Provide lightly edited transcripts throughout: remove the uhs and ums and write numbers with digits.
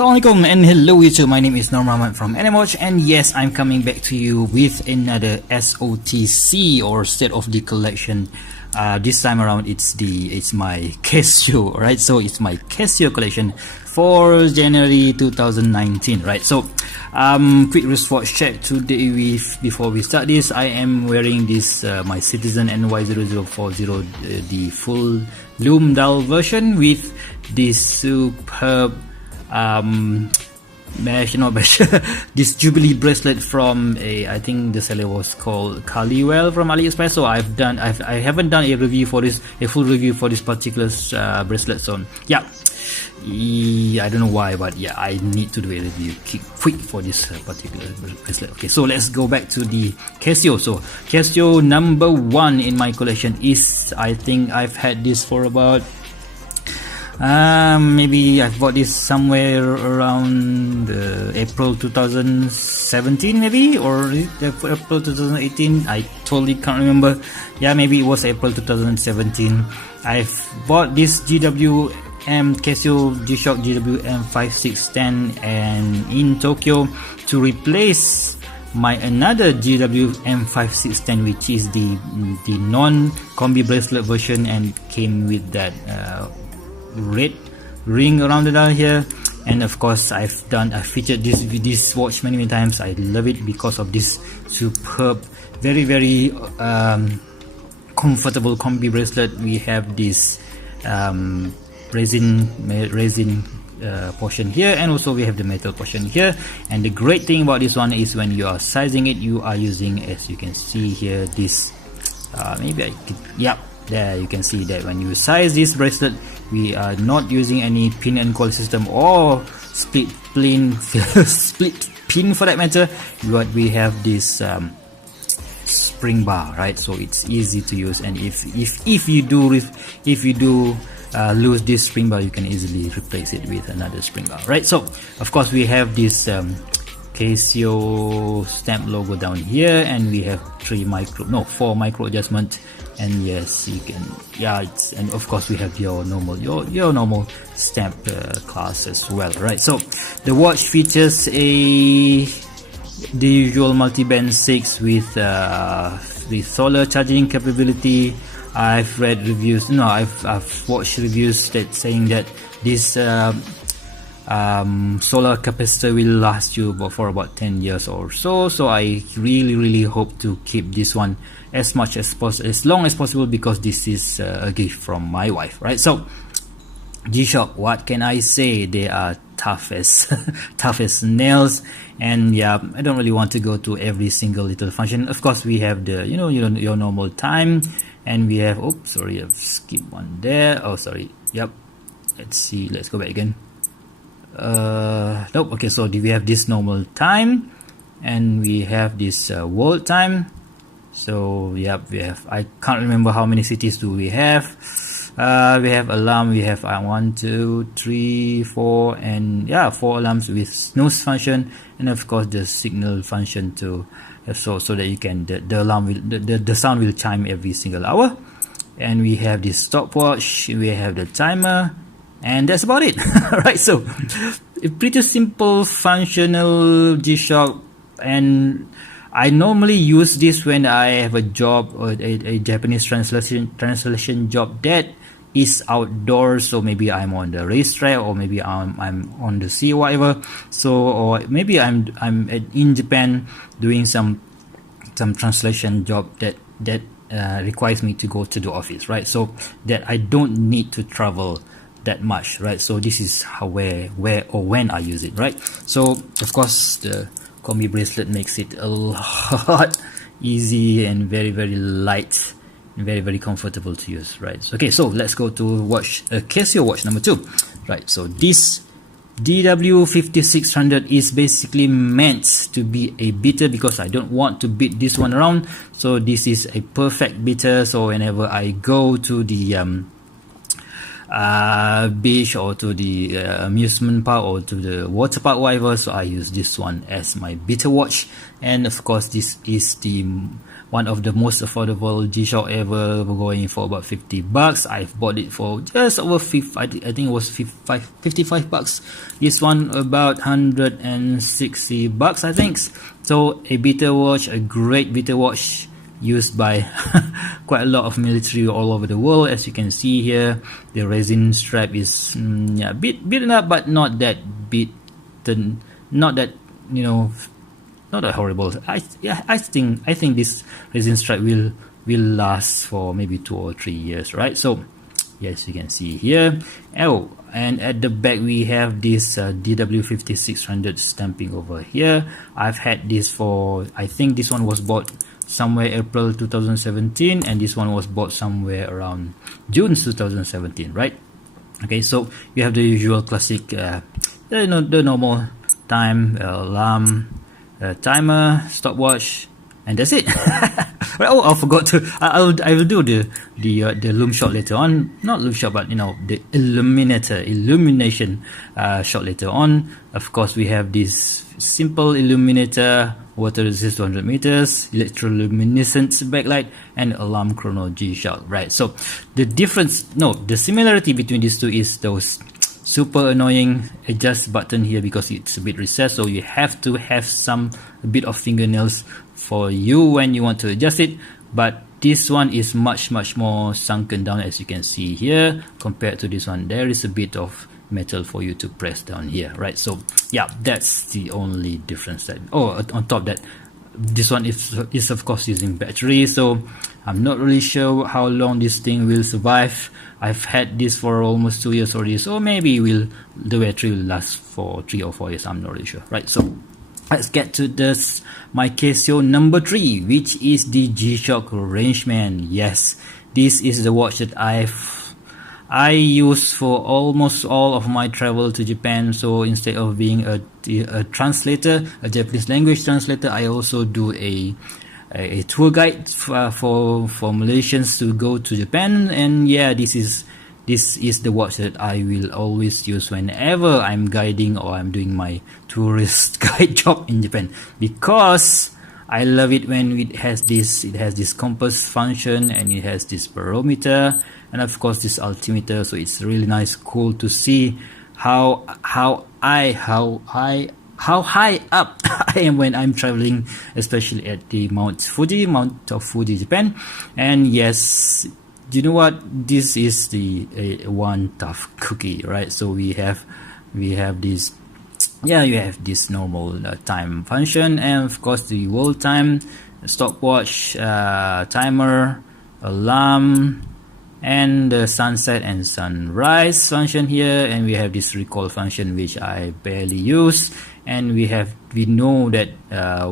Assalamualaikum and hello YouTube, my name is Nur Muhammad from NMWatch, and yes, I'm coming back to you with another SOTC or State of the Collection. This time around it's my Casio, right? So it's my Casio collection for January 2019, right? So quick wristwatch check today. Before we start this, I am wearing this my Citizen NY0040, the full Luma Shot version with this superb this Jubilee bracelet from I think the seller was called Royale from AliExpress. So I haven't done a full review for this particular bracelet. So yeah, I don't know why, but yeah, I need to do a review quick for this particular bracelet. Okay, so let's go back to the Casio. So Casio number 1 in my collection is, I think I've had this for about maybe I've bought this somewhere around April 2017 maybe, or April 2018, I totally can't remember. Yeah, maybe it was April 2017. I've bought this Casio GShock GWM5610 and in Tokyo to replace my another GWM5610, which is the non-combi bracelet version, and came with that red ring around the dial here. And of course I've featured this watch many times. I love it because of this superb, very comfortable combi bracelet. We have this resin portion here, and also we have the metal portion here. And the great thing about this one is when you are sizing it, you are using, as you can see here, this maybe I could, yeah, there you can see that when you size this bracelet, we are not using any pin and coil system or split pin for that matter, but we have this spring bar, right? So it's easy to use, and if you do lose this spring bar, you can easily replace it with another spring bar, right? So of course we have this Casio stamp logo down here, and we have 4 micro adjustment. And yes, you can, yeah, and of course we have your normal stamp class as well, right? So the watch features the usual multi-band 6 with solar charging capability. I've watched reviews that saying that this solar capacitor will last you for about 10 years or so. So I really hope to keep this one as long as possible, because this is a gift from my wife, right? So GShock, what can I say? They are tough as nails, and yeah, I don't really want to go to every single little function. Of course we have the your normal time, and we have, oops, sorry, I've skipped one there. Oh, sorry, yep, let's see, let's go back again. Nope. Okay, so we have this normal time, and we have this world time. So yep, we have, I can't remember how many cities do we have. We have alarm, we have 1, 2, 3, 4, and yeah, 4 alarms with snooze function, and of course the signal function too, so that you can, the alarm will, the sound will chime every single hour. And we have this stopwatch, we have the timer, and that's about it. Right, so a pretty simple functional GShock. And I normally use this when I have a job, or a Japanese translation job that is outdoors. So maybe I'm on the racetrack, or maybe I'm on the sea or whatever. So, or maybe I'm in Japan doing some translation job that requires me to go to the office, right? So that I don't need to travel that much, right? So this is how, where or when I use it, right? So of course the combi bracelet makes it a lot easy and very light and very comfortable to use, right? Okay, so let's go to Casio watch number 2, right? So this DW5600 is basically meant to be a beater, because I don't want to beat this one around. So this is a perfect beater. So whenever I go to the beach or to the amusement park or to the water park, whatever. So I use this one as my beta watch. And of course, this is the one of the most affordable GShock ever, going for about $50. I've bought it for just over I think it was $55. This one about $160, I think. So a beta watch, a great beta watch, used by quite a lot of military all over the world. As you can see here, the resin strap is beaten up, but not that beaten, not that, you know, not that horrible. I think this resin strap will last for maybe 2 or 3 years, right? So yes, you can see here. Oh, and at the back we have this DW5600 stamping over here. I've had this for, I think this one was bought somewhere April 2017, and this one was bought somewhere around June 2017, right? Okay, so you have the usual classic, the normal time, alarm, timer, stopwatch, and that's it. Oh, I forgot to. I will do the Luma Shot later on. Not Luma Shot, but the illumination shot later on. Of course, we have this simple illuminator, water resist 200 meters, electroluminescent backlight, and alarm chrono GShock. Right. So the similarity between these two is those super annoying adjust button here, because it's a bit recessed, so you have to have a bit of fingernails for you when you want to adjust it. But this one is much more sunken down, as you can see here, compared to this one. There is a bit of metal for you to press down here, right? So yeah, that's the only difference. On top that, this one is of course using battery, so I'm not really sure how long this thing will survive. I've had this for almost 2 years already, so maybe the battery will last for 3 or 4 years. I'm not really sure, right? So let's get to this, my Casio number 3, which is the GShock Rangeman. Yes, this is the watch that I use for almost all of my travel to Japan. So instead of being a translator, a Japanese language translator, I also do a tour guide for Malaysians to go to Japan. And yeah, this is the watch that I will always use whenever I'm guiding or I'm doing my tourist guide job in Japan, because I love it when it has this compass function, and it has this barometer, and of course this altimeter. So it's really nice, cool to see how high up I am when I'm traveling, especially at the Mount of Fuji, Japan. And yes, you know what? This is the one tough cookie, right? So we have this. Yeah, you have this normal time function, and of course the world time, stopwatch, timer, alarm, and the sunset and sunrise function here. And we have this recall function, which I barely use. And we know that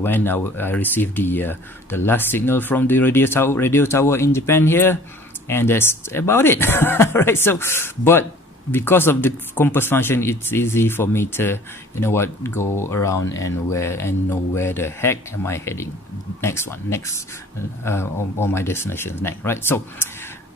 when I receive the last signal from the radio tower in Japan here, and that's about it. Right? So, but because of the compass function, it's easy for me to, go around and know where the heck am I heading next, or my destination next, right? So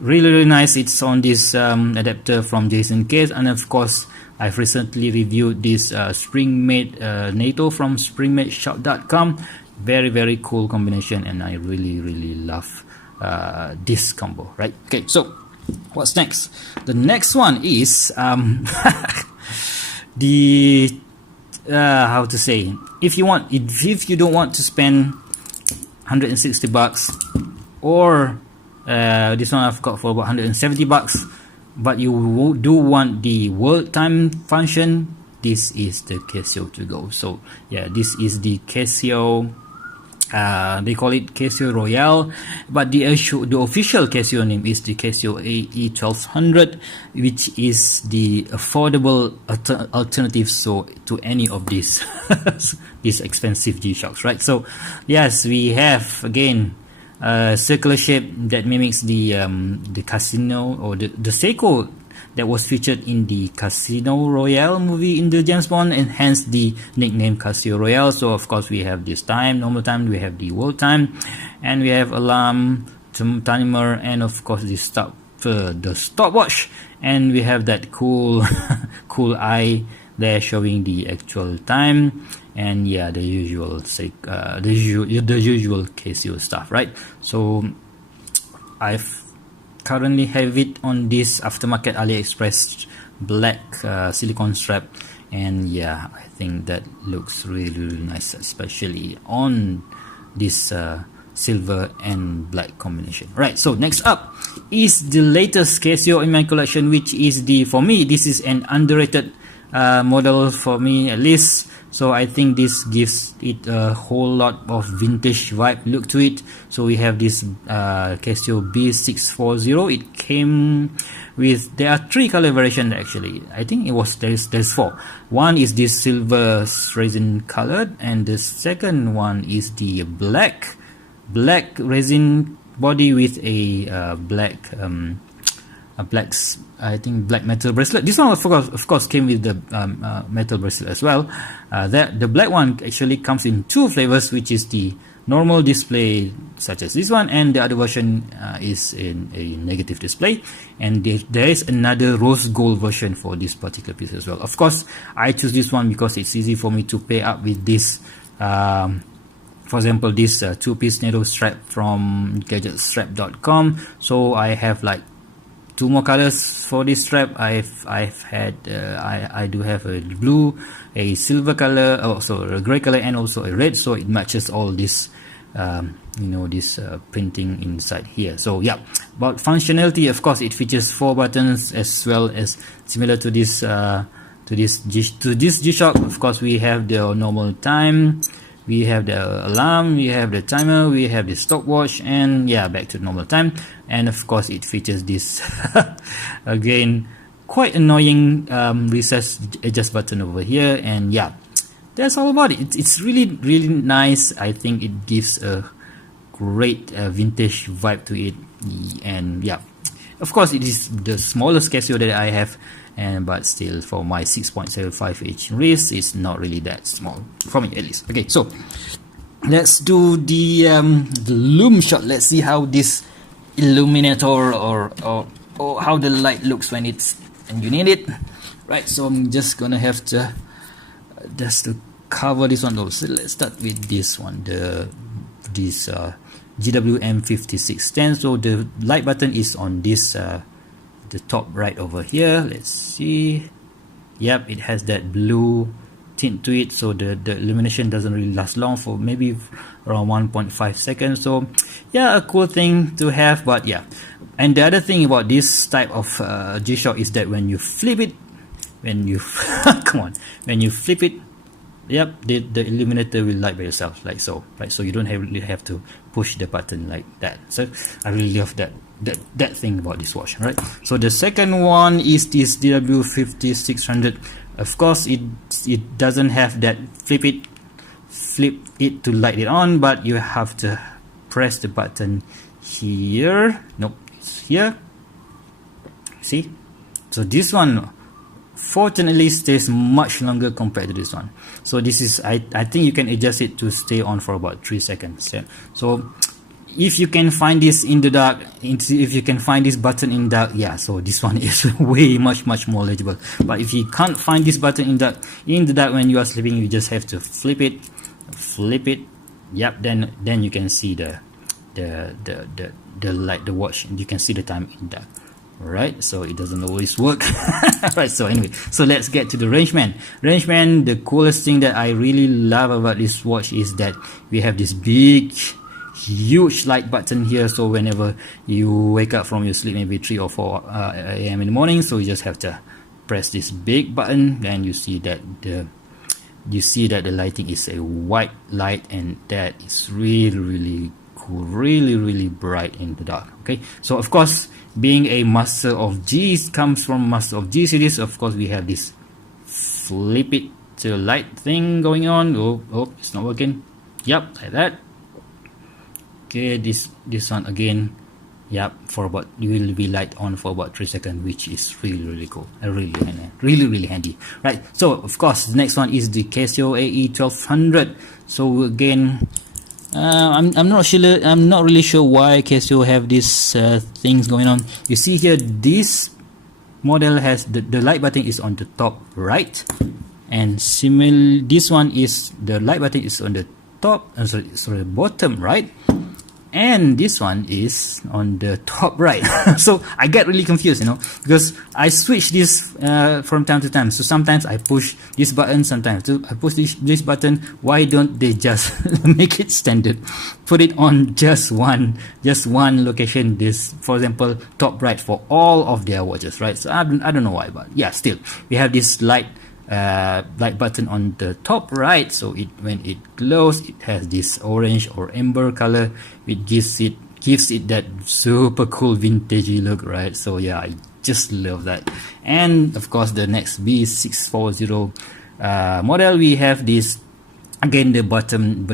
really nice. It's on this adapter from Jason Case, and of course I've recently reviewed this spring-made NATO from springmadeshop.com. Very cool combination, and I really love this combo, right? Okay, so what's next? The next one is the how to say, if you don't want to spend $160, or this one I've got for about $170, but you do want the world time function, this is the Casio to go. So yeah, this is the Casio, they call it Casio Royale, but the official Casio name is the Casio AE1200, which is the affordable alternative to any of these these expensive G-Shocks, right? So yes, we have again circular shape that mimics the casino, or the Seiko that was featured in the Casino Royale movie in the James Bond, and hence the nickname Casio Royale. So of course we have this time, normal time, we have the world time, and we have alarm, timer, and of course the the stopwatch, and we have that cool cool eye there showing the actual time, and yeah, the usual the usual Casio stuff, right? So I've currently have it on this aftermarket AliExpress black silicone strap, and yeah, I think that looks really nice, especially on this silver and black combination. Right, so next up is the latest Casio in my collection, which is for me this is an underrated model, for me at least. So I think this gives it a whole lot of vintage vibe look to it. So we have this Casio B640. It came with, there are 3 color variations actually. I think it was there's 4. One is this silver resin colored, and the second one is the black resin body with a black I think black metal bracelet. This one of course came with the metal bracelet as well. The black one actually comes in 2 flavors, which is the normal display such as this one, and the other version is in a negative display, and there is another rose gold version for this particular piece as well. Of course I choose this one because it's easy for me to pair up with this, for example this 2-piece NATO strap from gadgetstrap.com. so I have like 2 more colors for this strap. I've had I do have a blue, a silver color, also a gray color, and also a red, so it matches all this this printing inside here. So yeah, about functionality, of course it features 4 buttons, as well as similar to this G-Shock. Of course we have the normal time, we have the alarm, we have the timer, we have the stopwatch, and yeah, back to normal time. And of course it features this again quite annoying recess adjust button over here, and yeah, that's all about it. It's really nice. I think it gives a great vintage vibe to it, and yeah, of course it is the smallest Casio that I have, but still for my 6.75 inch wrist, it's not really that small for me at least. Okay, so let's do the Luma Shot. Let's see how this illuminator or how the light looks when you need it. Right, so I'm just gonna have to just to cover this one though. So let's start with this one, this GWM5610. So the light button is on this the top right over here. Let's see. Yep, it has that blue tint to it, so the illumination doesn't really last long, for maybe around 1.5 seconds. So yeah, a cool thing to have. But yeah, and the other thing about this type of G-Shock is that when you flip it, when you when you flip it, yep, the illuminator will light by itself, like so, right? So you don't really have to push the button like that. So I really love that thing about this watch, right? So the second one is this DW5600. Of course it doesn't have that flip it to light it on, but you have to press the button here. Nope, it's here. See? So this one fortunately stays much longer compared to this one. So this is, I think you can adjust it to stay on for about 3 seconds. Yeah. So if you can find this in the dark, if you can find this button in dark, yeah, so this one is way much more legible. But if you can't find this button in the dark when you are sleeping, you just have to flip it. Yep, then you can see the light, the watch, and you can see the time in dark. Right, so it doesn't always work. Right, so anyway, so let's get to the rangeman. The coolest thing that I really love about this watch is that we have this big huge light button here. So whenever you wake up from your sleep, maybe 3 or 4 a.m. in the morning, so you just have to press this big button, and you see that the lighting is a white light, and that is really cool, really bright in the dark. Okay, so of course, being a master of G, comes from master of G series, of course we have this flip it to light thing going on. Oh, it's not working. Yep, like that. Okay, this one again. Yep, for about, you will be light on for about 3 seconds, which is really cool and really handy. Right, so of course the next one is the Casio AE 1200. So again, I'm not sure. I'm not really sure why Casio have these things going on. You see here, this model has the light button is on the top right, and this one is the light button is on the top. Sorry, bottom right, and this one is on the top right. So I get really confused, you know, because I switch this from time to time. So sometimes I push this button, sometimes I push this button. Why don't they just make it standard, put it on just one location? This, for example, top right for all of their watches, right? So I don't know why, but yeah, still we have this light button on the top right, so when it glows, it has this orange or amber color, which gives it that super cool vintagey look, right? So yeah, I just love that. And of course, the next B640 model, we have this again, the button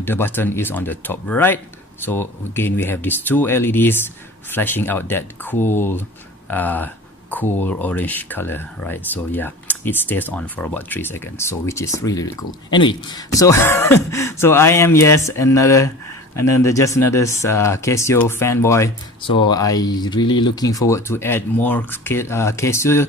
is on the top right. So again, we have these two LEDs flashing out that cool orange color, right? So yeah, it stays on for about 3 seconds, so which is really cool. Anyway, so so I am just another Casio fanboy, so I really looking forward to add more Casio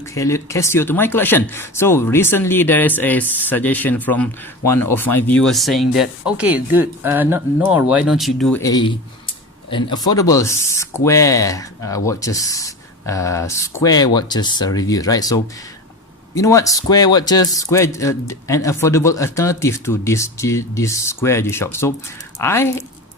to my collection. So recently there is a suggestion from one of my viewers saying that, okay, good, Nor, why don't you do an affordable square watches review, right? So you know what, square watches, an affordable alternative to this square GShock. So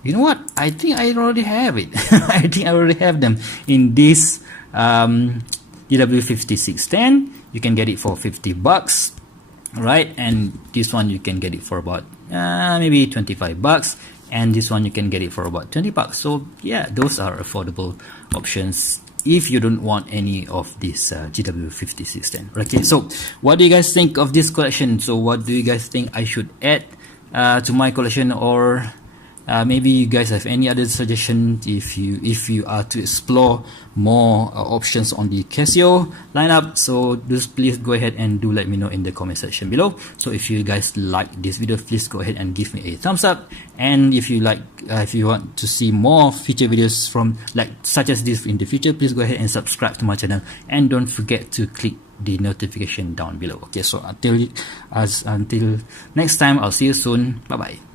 you know what, I think I already have it. I think I already have them in this GW5610. You can get it for $50, right? And this one you can get it for about maybe $25, and this one you can get it for about $20. So yeah, those are affordable options if you don't want any of this GW5610. Okay, so what do you guys think of this collection? So what do you guys think I should add to my collection, or maybe you guys have any other suggestions if you are to explore more options on the Casio lineup? So just please go ahead and do let me know in the comment section below. So if you guys like this video, please go ahead and give me a thumbs up, and if you want to see more future videos from such as this in the future, please go ahead and subscribe to my channel, and don't forget to click the notification down below. Okay, so until next time, I'll see you soon. Bye bye.